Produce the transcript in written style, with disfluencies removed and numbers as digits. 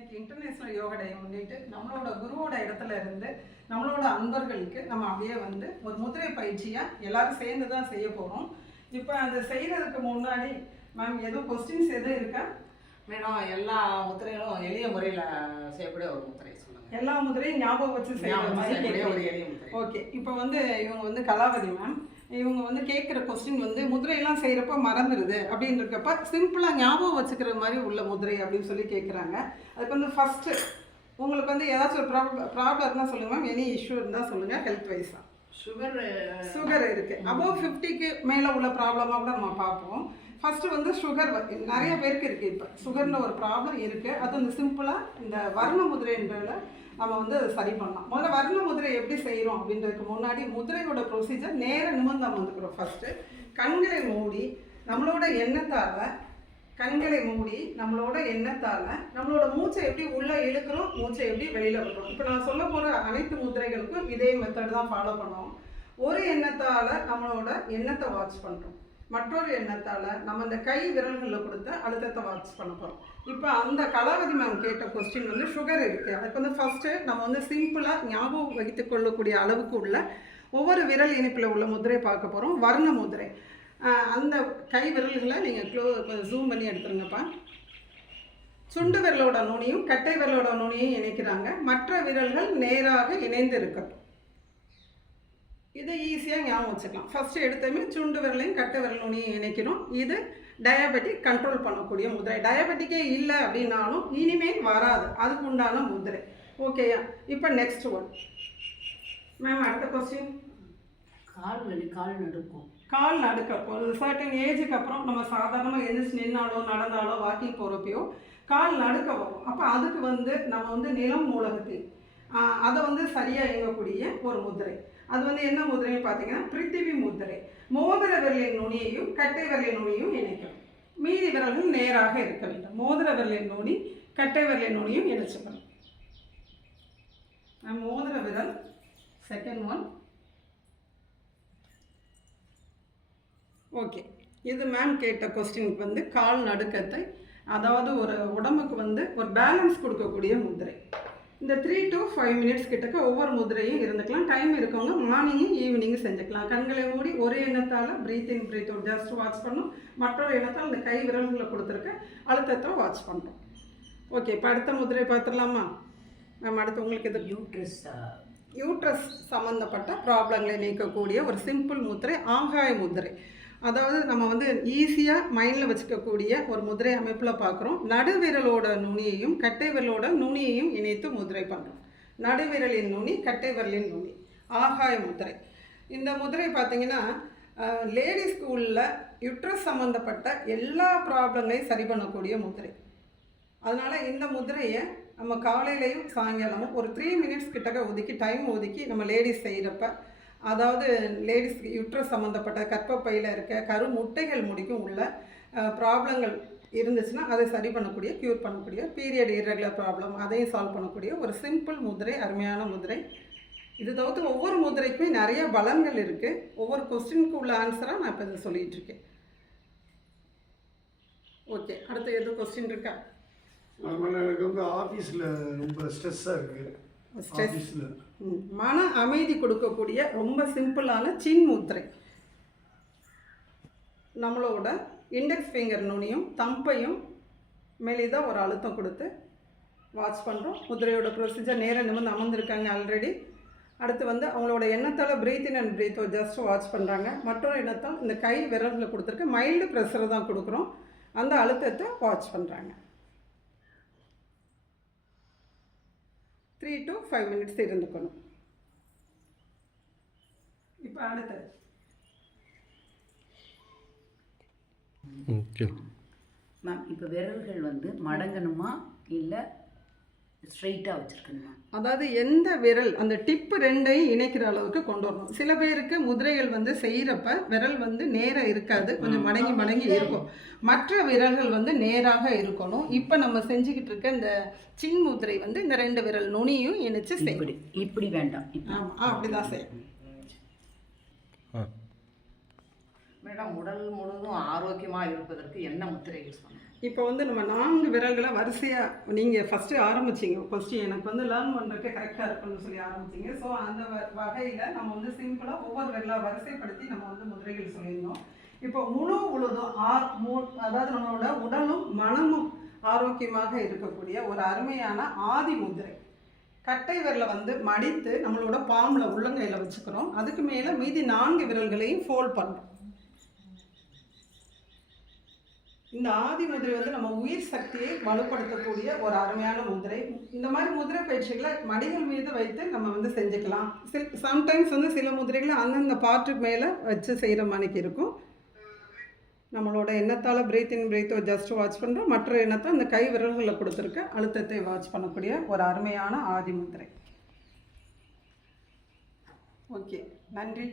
இன்னைக்கு இன்டர்நேஷனல் யோகா டே முன்னிட்டு நம்மளோட குருவோட இடத்துல இருந்து நம்மளோட அன்பர்களுக்கு நம்ம அப்படியே வந்து ஒரு முதிரை பயிற்சியாக எல்லாரும் சேர்ந்து தான் செய்ய போகிறோம். இப்போ அதை செய்கிறதுக்கு முன்னாடி மேம் எதுவும் கொஸ்டின்ஸ் எதுவும் இருக்கா? மேடம், எல்லா முத்திரைகளும் எளிய முறையில் செய்யக்கூடிய ஒரு முத்திரை சொல்லுங்கள். எல்லா முதிரையும் ஞாபகம் வச்சு செய்யற மாதிரி ஒரு எளிய முத்திரை. ஓகே, இப்போ வந்து இவங்க வந்து கலாவதி மேம், இவங்க வந்து கேட்குற கொஸ்டின் வந்து முதிரையெல்லாம் செய்கிறப்ப மறந்துடுது அப்படின்றப்ப சிம்பிளாக ஞாபகம் வச்சுக்கிற மாதிரி உள்ள முதிரை அப்படின்னு சொல்லி கேட்குறாங்க. அதுக்கு வந்து ஃபஸ்ட்டு உங்களுக்கு வந்து ஏதாச்சும் ஒரு ப்ராப்ளம் இருந்தால் சொல்லுங்கள் மேம், எனி இஷ்யூ இருந்தால் சொல்லுங்கள். ஹெல்த் வைஸாக சுகர் இருக்குது, அபோவ் 50க்கு மேலே உள்ள ப்ராப்ளமாக கூட நம்ம பார்ப்போம். ஃபஸ்ட்டு வந்து சுகர் நிறைய பேருக்கு இருக்குது. இப்போ சுகரில் ஒரு ப்ராப்ளம் இருக்குது. அது வந்து சிம்பிளாக இந்த வர்ண முதிரைன்றதில் நம்ம வந்து அதை சரி பண்ணலாம். முதல்ல வர்ண முதிரை எப்படி செய்கிறோம் அப்படின்றதுக்கு முன்னாடி முதிரையோட ப்ரொசீஜர் நேராக நிமிர்ந்து வந்துக்கிறோம். ஃபஸ்ட்டு கண்களை மூடி நம்மளோட எண்ணத்தால் நம்மளோட மூச்சை எப்படி உள்ளே இழுக்கிறோம், மூச்சை எப்படி வெளியில் விடுறோம். இப்போ நான் சொல்ல போகிற அனைத்து முதிரைகளுக்கும் இதே மெத்தட் தான் ஃபாலோ பண்ணுவோம். ஒரு எண்ணத்தால் நம்மளோட எண்ணத்தை வாட்ச் பண்ணுறோம், மற்றொரு எண்ணத்தால் நம்ம இந்த கை விரல்களில் கொடுத்த அழுத்தத்தை வாட்ச் பண்ண போகிறோம். இப்போ அந்த கலாவதி மேம் கேட்ட கொஸ்டின் வந்து சுகர் இருக்குது. அதுக்கு வந்து ஃபஸ்ட்டு நம்ம வந்து சிம்பிளாக ஞாபகம் வைத்து கொள்ளக்கூடிய அளவுக்கு உள்ள ஒவ்வொரு விரல் இணைப்பில் உள்ள முதிரை பார்க்க போகிறோம். வர்ண முதிரை. அந்த கை விரல்களை நீங்கள் ஜூம் பண்ணி எடுத்துருங்கப்பா. சுண்டு விரலோட நுனியும் கட்டை விரலோட நுனியும் இணைக்கிறாங்க. மற்ற விரல்கள் நேராக இணைந்து இருக்கட்டும். இதை ஈஸியாக ஞாபகம் வச்சுக்கலாம். ஃபஸ்ட்டு எடுத்தமே சுண்டு விரலையும் கட்டை விரல் நுனியும் இணைக்கணும். இது டயபெட்டிக் கண்ட்ரோல் பண்ணக்கூடிய முதிரை. டயபெட்டிக்கே இல்லை அப்படின்னாலும் இனிமேல் வராது, அதுக்கு உண்டான முதிரை. ஓகேயா? இப்போ நெக்ஸ்ட் ஒன் மேம், அடுத்த கொஸ்டின். கால் நடுக்கம். ஒரு சர்டன் ஏஜுக்கு அப்புறம் நம்ம சாதாரணமாக எழுந்திரிச்சு நின்னாலோ நடந்தாலோ வாக்கிங் போகிறப்பையோ கால் நடுக்க வரும். அப்போ அதுக்கு வந்து நம்ம வந்து நிலம் மூலகத்தில் அதை வந்து சரியாக இயங்கக்கூடிய ஒரு முதிரை. அது வந்து என்ன முதிரைன்னு பார்த்தீங்கன்னா பிருத்திவி முதிரை. மோதிர விரலின் நுனியையும் கட்டை விரலின் நுனியும் இணைக்கணும். மீதி விரல்கள் நேராக இருக்க வேண்டும். மோதிர விரலின் நுனி கட்டை விரலின் நுனியும் இணைச்சிக்கணும். மோதிர விரல் செகண்ட் ஒன். ஓகே, இது மேம் கேட்ட கொஸ்டினுக்கு வந்து கால் நடுக்கத்தை, அதாவது ஒரு உடம்புக்கு வந்து ஒரு பேலன்ஸ் கொடுக்கக்கூடிய முதிரை. இந்த 3 to 5 minutes கிட்டக்க ஒவ்வொரு முதிரையும் இருந்துக்கலாம். டைம் இருக்கவங்க மார்னிங்கும் ஈவினிங்கும் செஞ்சுக்கலாம். கண்களை மூடி ஒரு எண்ணத்தால் பிரீத் இன் பிரீத் அவுட் ஜஸ்ட் வாட்ச் பண்ணணும். மற்றொரு எண்ணத்தால் இந்த கை விரல்களை கொடுத்துருக்க அழுத்தத்தை வாட்ச் பண்ணுறோம். ஓகே, இப்போ அடுத்த முதிரை பார்த்துடலாமா மேம்? அடுத்து உங்களுக்கு இது யூட்ரஸ் சம்மந்தப்பட்ட ப்ராப்ளங்களை நீக்கக்கூடிய ஒரு சிம்பிள் முதிரை, ஆகாய முதிரை. அதாவது நம்ம வந்து ஈஸியாக மைண்டில் வச்சுக்கக்கூடிய ஒரு முதிரை அமைப்பில் பார்க்குறோம். நடுவிரலோட நுனியையும் கட்டை விரலோட நுனியையும் இணைத்து முதிரை பண்ணுறோம். நடுவிரலின் நுனி கட்டை விரலின் நுனி, ஆகாய முதிரை. இந்த முதிரை பார்த்திங்கன்னா லேடிஸ் ஸ்கூலில் யுட்ரஸ் சம்மந்தப்பட்ட எல்லா ப்ராப்ளங்களையும் சரி பண்ணக்கூடிய முதிரை. அதனால் இந்த முதிரையை நம்ம காலையிலையும் சாயங்காலமும் ஒரு 3 minutes கிட்டக்க ஒதுக்கி டைம் ஒதுக்கி நம்ம லேடிஸ் செய்கிறப்ப, அதாவது லேடிஸ்க்கு யுட்ரஸ் சம்மந்தப்பட்ட கர்ப்பப்பையில் இருக்க கரு முட்டைகள் முடிக்கும் உள்ள ப்ராப்ளங்கள் இருந்துச்சுன்னா அதை சரி பண்ணக்கூடிய, க்யூர் பண்ணக்கூடிய, பீரியட் இர்ரெகுலர் ப்ராப்ளம் அதையும் சால்வ் பண்ணக்கூடிய ஒரு சிம்பிள் முதிரை, அருமையான முதிரை. இது தவிர்த்து ஒவ்வொரு முதிரைக்குமே நிறைய பலன்கள் இருக்குது. ஒவ்வொரு கொஸ்டினுக்கு உள்ள ஆன்சராக நான் இப்போ இதை சொல்லிகிட்ருக்கேன். ஓகே, அடுத்து எதுவும் கொஸ்டின் இருக்கா? எனக்கு வந்து ஆஃபீஸில் ரொம்ப ஸ்ட்ரெஸ்ஸாக இருக்குது. மன அமைதி கொடுக்கக்கூடிய ரொம்ப சிம்பிளான சின் முத்திரை. நம்மளோட இண்டெக்ஸ் ஃபிங்கர் நுனியும் தம்பையும் மெலிதாக ஒரு அழுத்தம் கொடுத்து வாட்ச் பண்ணுறோம். முதிரையோட ப்ரொசீஜர் நேராக நிமிர்ந்து அமர்ந்திருக்காங்க ஆல்ரெடி. அடுத்து வந்து அவங்களோட எண்ணத்தால் breathe in and breathe out just watch பண்ணுறாங்க. மற்றொரு எண்ணத்தால் இந்த கை விரல்களை கொடுத்துருக்க மைல்டு ப்ரெஷரை தான் கொடுக்குறோம். அந்த அழுத்தத்தை வாட்ச் பண்ணுறாங்க. 3 to 5 minutes இருந்துக்கணும். இப்போ அடுத்தது மேம், இப்போ விரல்கள் வந்து மடங்கணுமா இல்லை ஸ்ட்ரைட்டாக வச்சுருக்கணுமா? அதாவது எந்த விரல் அந்த டிப்பு ரெண்டையும் இணைக்கிற அளவுக்கு கொண்டு வரணும். சில பேருக்கு முதிரைகள் வந்து செய்கிறப்ப விரல் வந்து நேராக இருக்காது, கொஞ்சம் மடங்கி இருக்கும். மற்ற விரல்கள் வந்து நேராக இருக்கணும். இப்போ நம்ம செஞ்சுக்கிட்டு இருக்க இந்த சின் முதிரை வந்து இந்த 2 விரல் நுனியும் இணைச்சு செய்யணும். இப்படி வேண்டாம். ஆமாம், அப்படிதான் செய்யணும். மேடம், உடல் முழுவதும் ஆரோக்கியமாக இருப்பதற்கு என்ன முத்திரை யூஸ் பண்ணணும்? இப்போ வந்து நம்ம 4 விரல்களை வரிசையாக நீங்கள் ஃபஸ்ட்டு ஆரம்பிச்சிங்க கொஸ்டின் எனக்கு வந்து லேர்ன் பண்ணுறதுக்கு கரெக்டாக இருக்குன்னு சொல்லி ஆரம்பிச்சிங்க. ஸோ அந்த வகையில் நம்ம வந்து சிம்பிளாக ஒவ்வொரு விரலாக வரிசைப்படுத்தி நம்ம வந்து முதிரைகள் சொல்லியிருந்தோம். இப்போ முழு உழுதும் அதாவது நம்மளோட உடலும் மனமும் ஆரோக்கியமாக இருக்கக்கூடிய ஒரு அருமையான ஆதி முதிரை. கட்டை விரலை வந்து மடித்து நம்மளோட பாம்பில் உள்ளங்கையில் வச்சுக்கிறோம். அதுக்கு மேலே மீதி 4 விரல்களையும் ஃபோல்ட் பண்ணுறோம். இந்த ஆதி முதிரை வந்து நம்ம உயிர் சக்தியை வலுப்படுத்தக்கூடிய ஒரு அருமையான முதிரை. இந்த மாதிரி முதிரை பயிற்சிகளை மடிகள் மீது வைத்து நம்ம வந்து செஞ்சுக்கலாம். சம்டைம்ஸ் வந்து சில முதிரைகளை அந்தந்த பார்ட்டுக்கு மேலே வச்சு செய்கிற மாதிரிக்கு இருக்கும். நம்மளோட எண்ணத்தால் பிரீத் இன் பிரீத் ஜஸ்ட் வாட்ச் பண்ணுறோம். மற்ற எண்ணத்தை அந்த கை விரல்களில் கொடுத்துருக்க அழுத்தத்தை வாட்ச் பண்ணக்கூடிய ஒரு அருமையான ஆதி முதிரை. ஓகே, நன்றி.